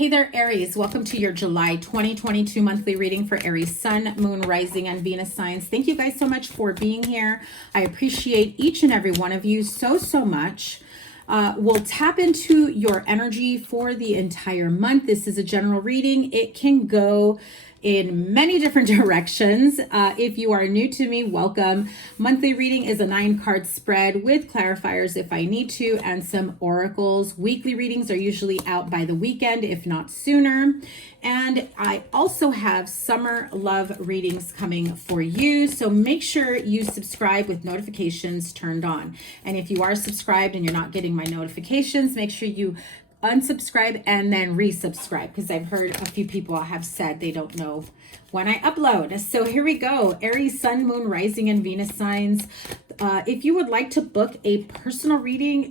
Hey there, Aries. Welcome to your July 2022 monthly reading for Aries Sun, Moon, Rising, and Venus signs. Thank you guys so much for being here. I appreciate each and every one of you so much. We'll tap into your energy for the entire month. This is a general reading. It can go in many different directions. If you are new to me, welcome. Monthly reading is a 9-card spread with clarifiers if I need to, and some oracles. Weekly readings are usually out by the weekend, if not sooner. And I also have summer love readings coming for you. So make sure you subscribe with notifications turned on. And if you are subscribed and you're not getting my notifications, make sure you unsubscribe and then resubscribe, because I've heard a few people have said they don't know when I upload. So here we go. Aries, Sun, Moon, Rising, and Venus signs. If you would like to book a personal reading,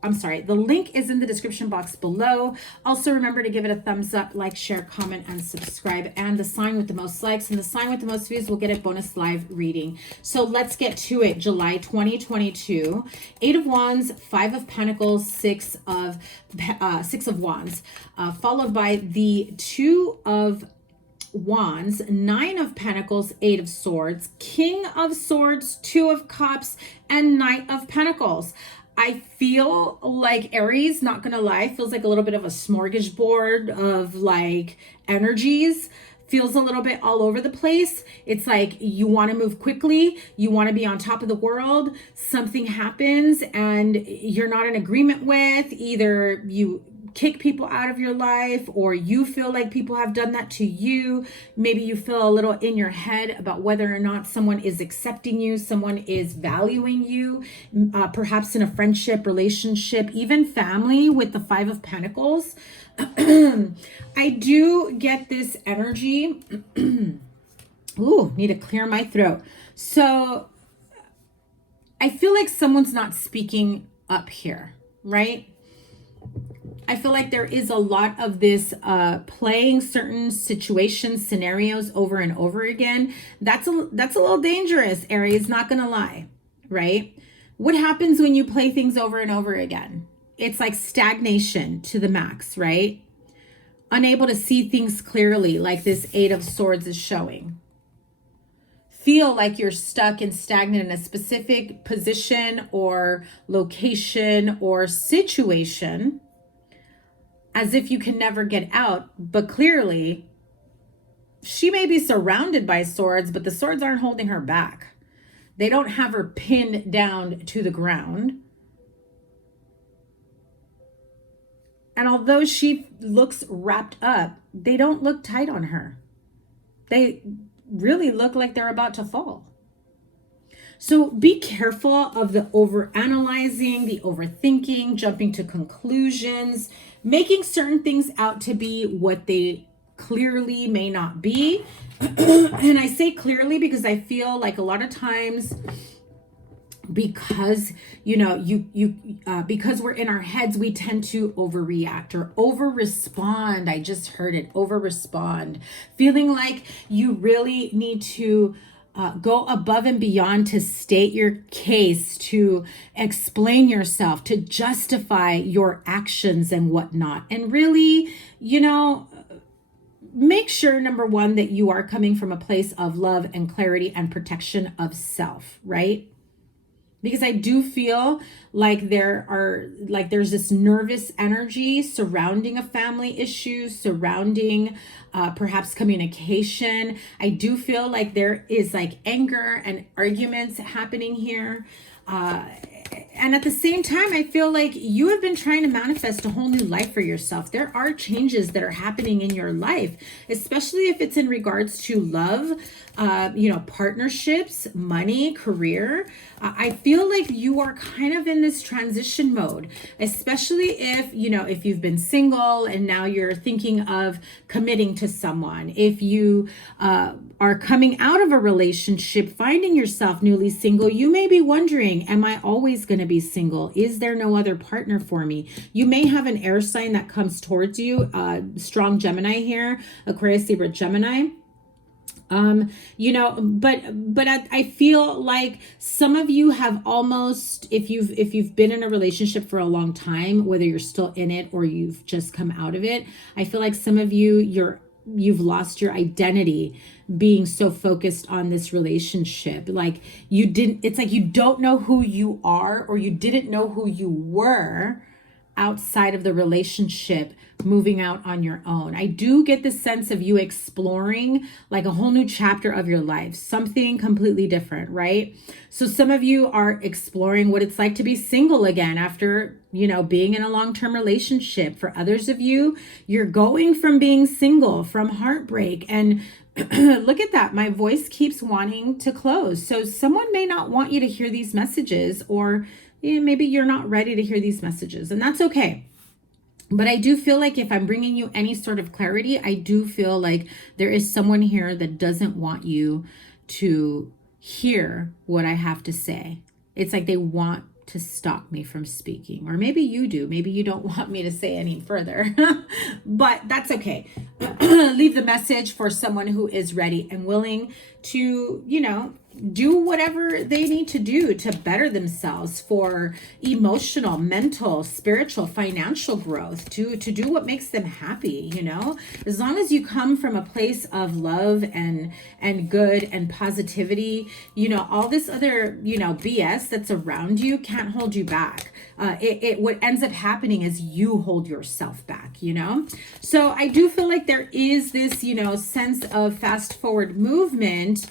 the link is in the description box below. Also, remember to give it a thumbs up, like, share, comment, and subscribe. And the sign with the most likes and the sign with the most views will get a bonus live reading. So let's get to it. July 2022. 8 of Wands, 5 of Pentacles, 6 of Wands, followed by the 2 of Wands, 9 of Pentacles, 8 of Swords, King of Swords, 2 of Cups, and Knight of Pentacles. I feel like Aries, not gonna lie, feels like a little bit of a smorgasbord of like energies. Feels a little bit all over the place. It's like you want to move quickly. You want to be on top of the world. Something happens and you're not in agreement with. Either you kick people out of your life, or you feel like people have done that to you. Maybe you feel a little in your head about whether or not someone is accepting you, someone is valuing you, perhaps in a friendship, relationship, even family with the 5 of Pentacles. I do get this energy. Ooh, need to clear my throat. So I feel like someone's not speaking up here, right? I feel like there is a lot of this playing certain situations, scenarios over and over again. That's a little dangerous, Aries, not gonna lie, right? What happens when you play things over and over again? It's like stagnation to the max, right? Unable to see things clearly, like this 8 of Swords is showing. Feel like you're stuck and stagnant in a specific position or location or situation, as if you can never get out. But clearly, she may be surrounded by swords, but the swords aren't holding her back. They don't have her pinned down to the ground. And although she looks wrapped up, they don't look tight on her. They really look like they're about to fall. So be careful of the overanalyzing, the overthinking, jumping to conclusions, making certain things out to be what they clearly may not be. And I say clearly because I feel like a lot of times, because because we're in our heads, we tend to overreact or over respond. I just heard it, over respond, feeling like you really need to go above and beyond to state your case, to explain yourself, to justify your actions and whatnot. And really, make sure, number one, that you are coming from a place of love and clarity and protection of self, right? Because I do feel like there's this nervous energy surrounding a family issue, surrounding perhaps communication. I do feel like there is like anger and arguments happening here. And at the same time, I feel like you have been trying to manifest a whole new life for yourself. There are changes that are happening in your life, especially if it's in regards to love, partnerships, money, career. I feel like you are kind of in this transition mode, especially if you've been single and now you're thinking of committing to someone. If you are coming out of a relationship, finding yourself newly single, you may be wondering, am I always going to be single? Is there no other partner for me? You may have an air sign that comes towards you, strong Gemini here, Aquarius, Libra, Gemini. You know, but I feel like some of you have almost, if you've been in a relationship for a long time, whether you're still in it or you've just come out of it, I feel like some of you, you've lost your identity being so focused on this relationship. Like it's like you don't know who you are, or you didn't know who you were outside of the relationship, moving out on your own. I do get the sense of you exploring like a whole new chapter of your life, something completely different, right? So some of you are exploring what it's like to be single again after, you know, being in a long-term relationship. For others of you, you're going from being single, from heartbreak, and look at that. My voice keeps wanting to close. So someone may not want you to hear these messages, or maybe you're not ready to hear these messages, and that's okay. But I do feel like if I'm bringing you any sort of clarity, I do feel like there is someone here that doesn't want you to hear what I have to say. It's like they want to stop me from speaking, or maybe you do. Maybe you don't want me to say any further, but that's okay. Leave the message for someone who is ready and willing to, you know, do whatever they need to do to better themselves for emotional, mental, spiritual, financial growth, to do what makes them happy, you know? As long as you come from a place of love and good and positivity, you know, all this other, you know, BS that's around you can't hold you back. What ends up happening is you hold yourself back, you know? So I do feel like there is this, you know, sense of fast forward movement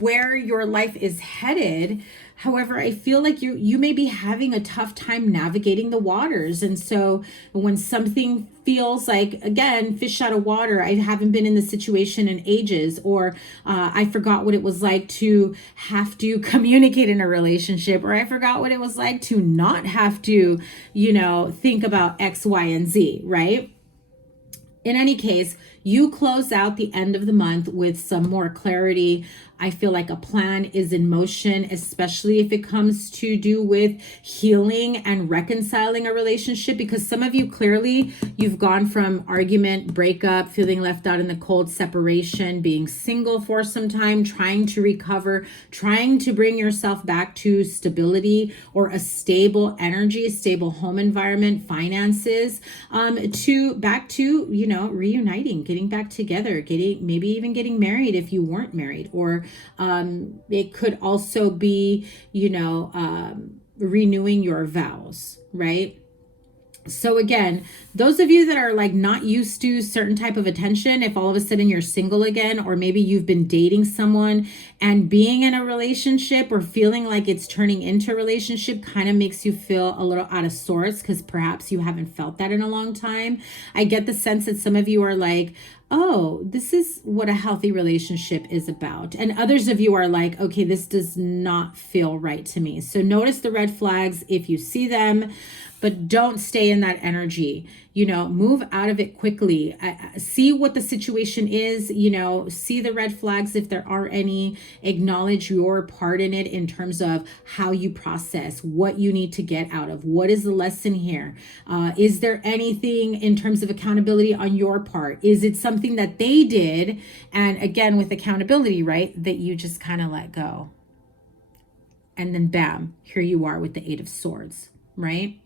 where your life is headed. However, I feel like you may be having a tough time navigating the waters. And so when something feels like, again, fish out of water, I haven't been in this situation in ages, or I forgot what it was like to have to communicate in a relationship, or I forgot what it was like to not have to, you know, think about X, Y, and Z, right? In any case, you close out the end of the month with some more clarity. I feel like a plan is in motion, especially if it comes to do with healing and reconciling a relationship, because some of you, clearly, you've gone from argument, breakup, feeling left out in the cold, separation, being single for some time, trying to recover, trying to bring yourself back to stability or a stable energy, stable home environment, finances, to back to, you know, reuniting, getting back together, maybe even getting married if you weren't married, or it could also be, you know, renewing your vows, right? So again, those of you that are like not used to certain type of attention, if all of a sudden you're single again, or maybe you've been dating someone and being in a relationship or feeling like it's turning into a relationship kind of makes you feel a little out of sorts because perhaps you haven't felt that in a long time. I get the sense that some of you are like, oh, this is what a healthy relationship is about. And others of you are like, okay, this does not feel right to me. So notice the red flags if you see them, but don't stay in that energy. You know, move out of it quickly. See what the situation is, you know, see the red flags if there are any, acknowledge your part in it in terms of how you process, what you need to get out of, what is the lesson here? Is there anything in terms of accountability on your part? Is it something that they did? And again, with accountability, right, that you just kind of let go. And then bam, here you are with the Eight of Swords, right?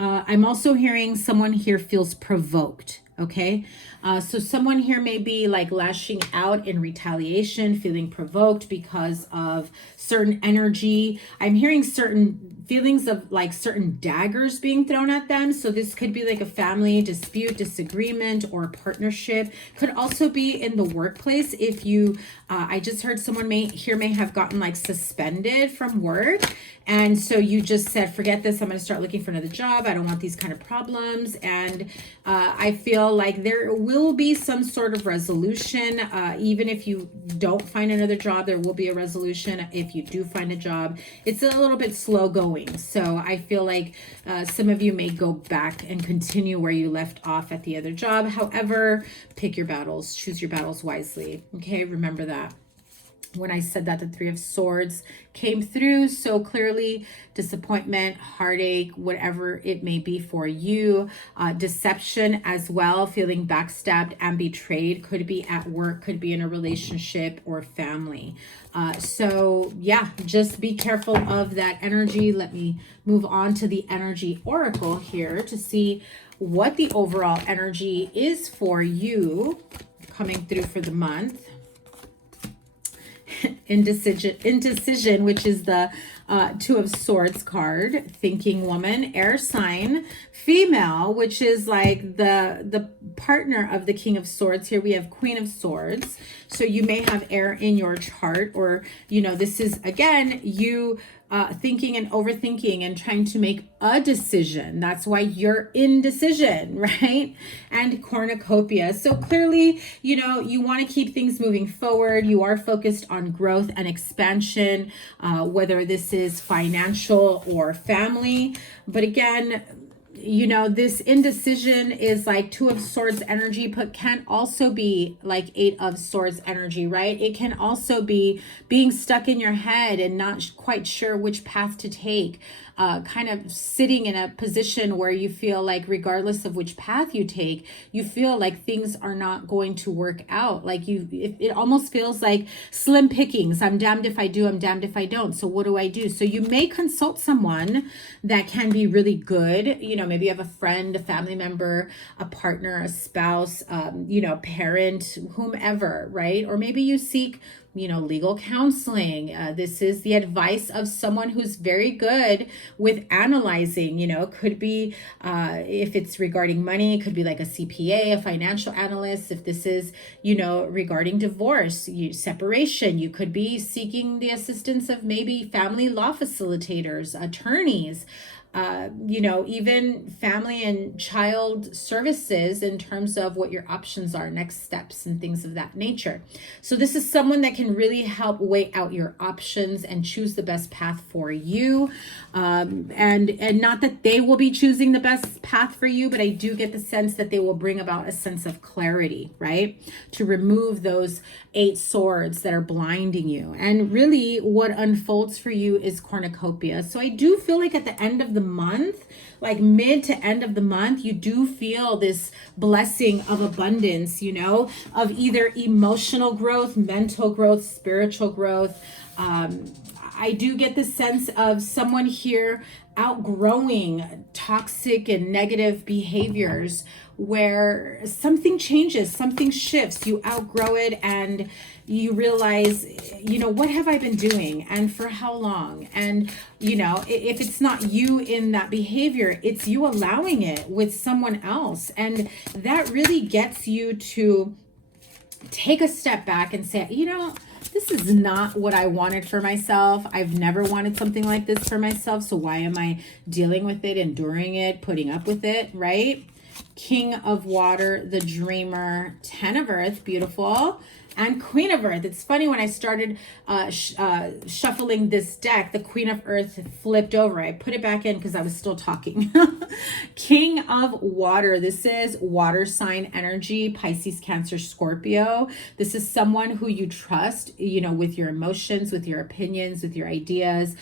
I'm also hearing someone here feels provoked. Okay. So someone here may be like lashing out in retaliation, feeling provoked because of certain energy. I'm hearing certain feelings of like certain daggers being thrown at them. So this could be like a family dispute, disagreement, or partnership. Could also be in the workplace. If you, I just heard someone may have gotten like suspended from work. And so you just said, forget this, I'm going to start looking for another job. I don't want these kind of problems. And I feel like there will be some sort of resolution. Even if you don't find another job, there will be a resolution. If you do find a job, it's a little bit slow going. So I feel like some of you may go back and continue where you left off at the other job. However, pick your battles, choose your battles wisely. Okay, remember that. When I said that, the Three of Swords came through so clearly. Disappointment, heartache, whatever it may be for you. Deception as well, feeling backstabbed and betrayed. Could be at work, could be in a relationship or family. So yeah, just be careful of that energy. Let me move on to the energy oracle here to see what the overall energy is for you coming through for the month. Indecision, which is the Two of Swords card. Thinking woman, air sign, female, which is like the partner of the King of Swords. Here we have Queen of Swords. So you may have air in your chart, or, you know, this is, again, you thinking and overthinking and trying to make a decision. That's why you're indecision, right? And cornucopia. So clearly, you know, you want to keep things moving forward. You are focused on growth and expansion, whether this is financial or family. But again, you know, this indecision is like Two of Swords energy, but can also be like Eight of Swords energy, right? It can also be being stuck in your head and not quite sure which path to take. Kind of sitting in a position where you feel like regardless of which path you take, you feel like things are not going to work out. Like it almost feels like slim pickings. I'm damned if I do, I'm damned if I don't. So what do I do? So you may consult someone that can be really good. You know, maybe you have a friend, a family member, a partner, a spouse, you know, parent, whomever, right? Or maybe you seek, you know, legal counseling. This is the advice of someone who's very good with analyzing. You know, could be if it's regarding money, it could be like a CPA, a financial analyst. If this is, you know, regarding divorce, separation, you could be seeking the assistance of maybe family law facilitators, attorneys. You know, even family and child services in terms of what your options are, next steps and things of that nature. So this is someone that can really help weigh out your options and choose the best path for you. And not that they will be choosing the best path for you, but I do get the sense that they will bring about a sense of clarity, right? To remove those Eight Swords that are blinding you. And really what unfolds for you is cornucopia. So I do feel like at the end of the month, like mid to end of the month, you do feel this blessing of abundance, you know, of either emotional growth, mental growth, spiritual growth. I do get the sense of someone here outgrowing toxic and negative behaviors where something changes, something shifts, you outgrow it and you realize, you know, what have I been doing and for how long? And, you know, if it's not you in that behavior, it's you allowing it with someone else. And that really gets you to take a step back and say, you know, this is not what I wanted for myself. I've never wanted something like this for myself. So why am I dealing with it, enduring it, putting up with it, right? King of Water, the Dreamer, 10 of Earth, beautiful. And Queen of Earth. It's funny, when I started shuffling this deck, the Queen of Earth flipped over. I put it back in because I was still talking. King of Water. This is water sign energy, Pisces, Cancer, Scorpio. This is someone who you trust, you know, with your emotions, with your opinions, with your ideas,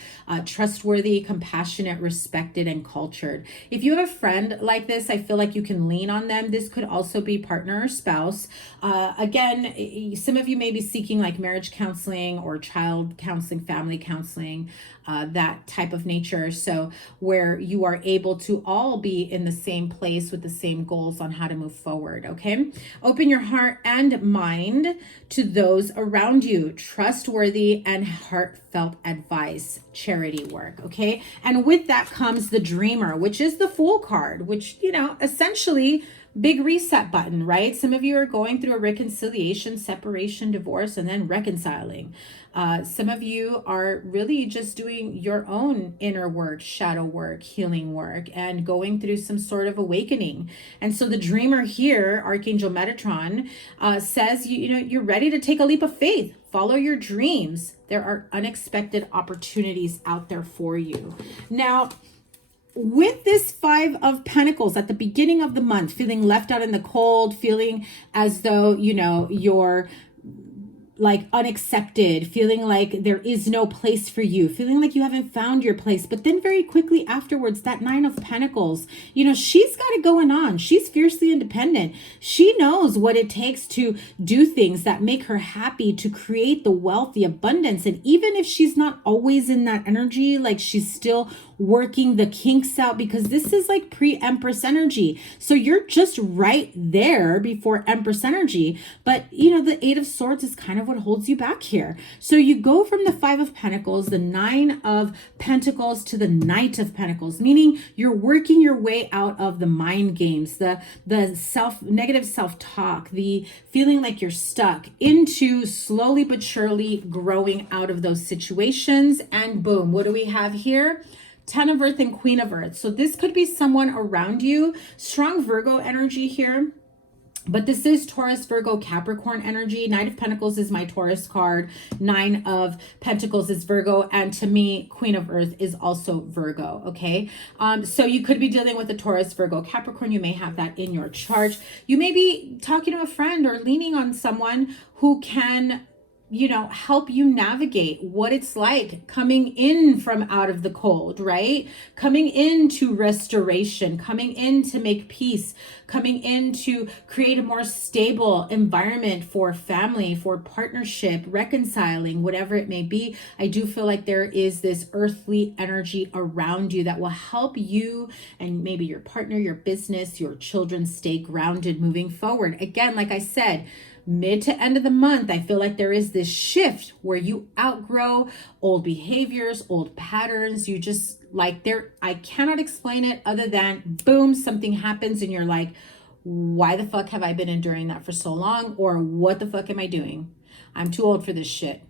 trustworthy, compassionate, respected, and cultured. If you have a friend like this, I feel like you can lean on them. This could also be partner or spouse. Again, some of you may be seeking like marriage counseling or child counseling, family counseling, that type of nature. So where you are able to all be in the same place with the same goals on how to move forward. Okay. Open your heart and mind to those around you. Trustworthy and heartfelt advice, charity work. Okay. And with that comes the Dreamer, which is the Fool card, which, you know, essentially big reset button, right? Some of you are going through a reconciliation, separation, divorce, and then reconciling. Some of you are really just doing your own inner work, shadow work, healing work, and going through some sort of awakening. And so the Dreamer here, Archangel Metatron, says, you know, you're ready to take a leap of faith. Follow your dreams. There are unexpected opportunities out there for you. Now, with this Five of Pentacles at the beginning of the month, feeling left out in the cold, feeling as though, you know, you're like unaccepted, feeling like there is no place for you, feeling like you haven't found your place. But then very quickly afterwards, that Nine of Pentacles, you know, she's got it going on. She's fiercely independent. She knows what it takes to do things that make her happy, to create the wealth, the abundance. And even if she's not always in that energy, like she's still working the kinks out, because this is like pre-Empress energy. So you're just right there before Empress energy. But you know, the Eight of Swords is kind of what holds you back here. So you go from the Five of Pentacles, the Nine of Pentacles, to the Knight of Pentacles, meaning you're working your way out of the mind games, the negative self-talk, the feeling like you're stuck, into slowly but surely growing out of those situations. And boom, what do we have here? Ten of Earth and Queen of Earth. So this could be someone around you. Strong Virgo energy here. But this is Taurus, Virgo, Capricorn energy. Knight of Pentacles is my Taurus card. Nine of Pentacles is Virgo. And to me, Queen of Earth is also Virgo, okay? So you could be dealing with a Taurus, Virgo, Capricorn. You may have that in your chart. You may be talking to a friend or leaning on someone who can, you know, help you navigate what it's like coming in from out of the cold, right? Coming into restoration, coming in to make peace, coming in to create a more stable environment for family, for partnership, reconciling, whatever it may be. I do feel like there is this earthly energy around you that will help you and maybe your partner, your business, your children stay grounded moving forward. Again, like I said, mid to end of the month, I feel like there is this shift where you outgrow old behaviors, old patterns. You just like I cannot explain it other than boom, something happens and you're like, why the fuck have I been enduring that for so long? Or what the fuck am I doing? I'm too old for this shit.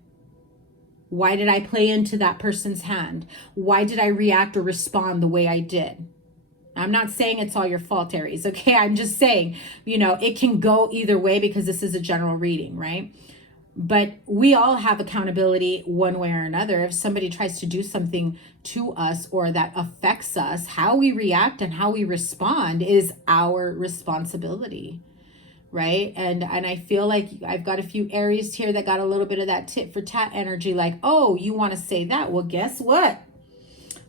Why did I play into that person's hand? Why did I react or respond the way I did? I'm not saying it's all your fault, Aries, okay? I'm just saying, you know, it can go either way because this is a general reading, right? But we all have accountability one way or another. If somebody tries to do something to us or that affects us, how we react and how we respond is our responsibility, right? And I feel like I've got a few Aries here that got a little bit of that tit for tat energy, like, oh, you want to say that? Well, guess what?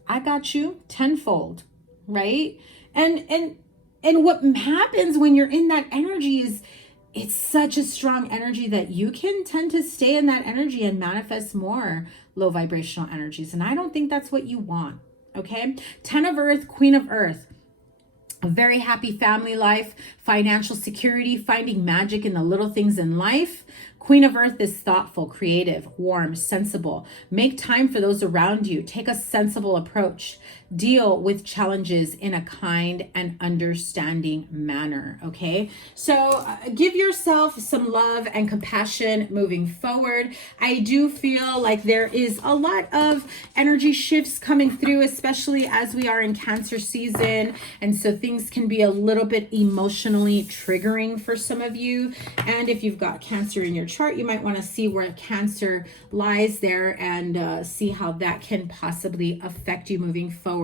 I got you tenfold. Right? And what happens when you're in that energy is it's such a strong energy that you can tend to stay in that energy and manifest more low vibrational energies. And I don't think that's what you want. Okay. 10 of Earth, Queen of Earth. A very happy family life, financial security, finding magic in the little things in life. Queen of Earth is thoughtful, creative, warm, sensible. Make time for those around you. Take a sensible approach. Deal with challenges in a kind and understanding manner, okay? So give yourself some love and compassion moving forward. I do feel like there is a lot of energy shifts coming through, especially as we are in Cancer season. And so things can be a little bit emotionally triggering for some of you. And if you've got Cancer in your chart, you might want to see where Cancer lies there and see how that can possibly affect you moving forward.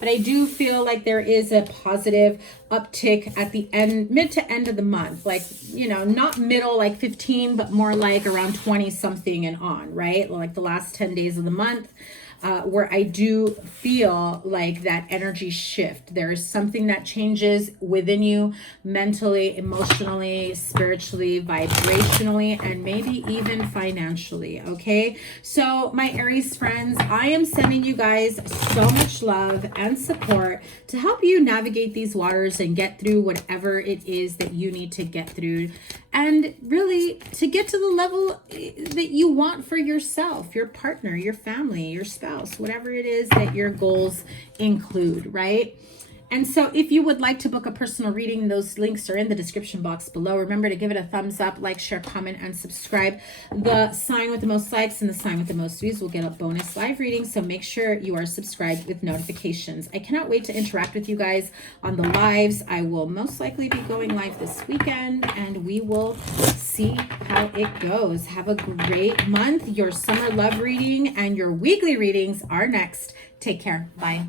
But I do feel like there is a positive uptick at the end, mid to end of the month, like, you know, not middle like 15, but more like around 20 something and on, right? Like the last 10 days of the month. Where I do feel like that energy shift. There is something that changes within you mentally, emotionally, spiritually, vibrationally, and maybe even financially, okay? So my Aries friends, I am sending you guys so much love and support to help you navigate these waters and get through whatever it is that you need to get through. And really to get to the level that you want for yourself, your partner, your family, your spouse, whatever it is that your goals include, right? And so if you would like to book a personal reading, those links are in the description box below. Remember to give it a thumbs up, like, share, comment, and subscribe. The sign with the most likes and the sign with the most views will get a bonus live reading. So make sure you are subscribed with notifications. I cannot wait to interact with you guys on the lives. I will most likely be going live this weekend and we will see how it goes. Have a great month. Your summer love reading and your weekly readings are next. Take care. Bye.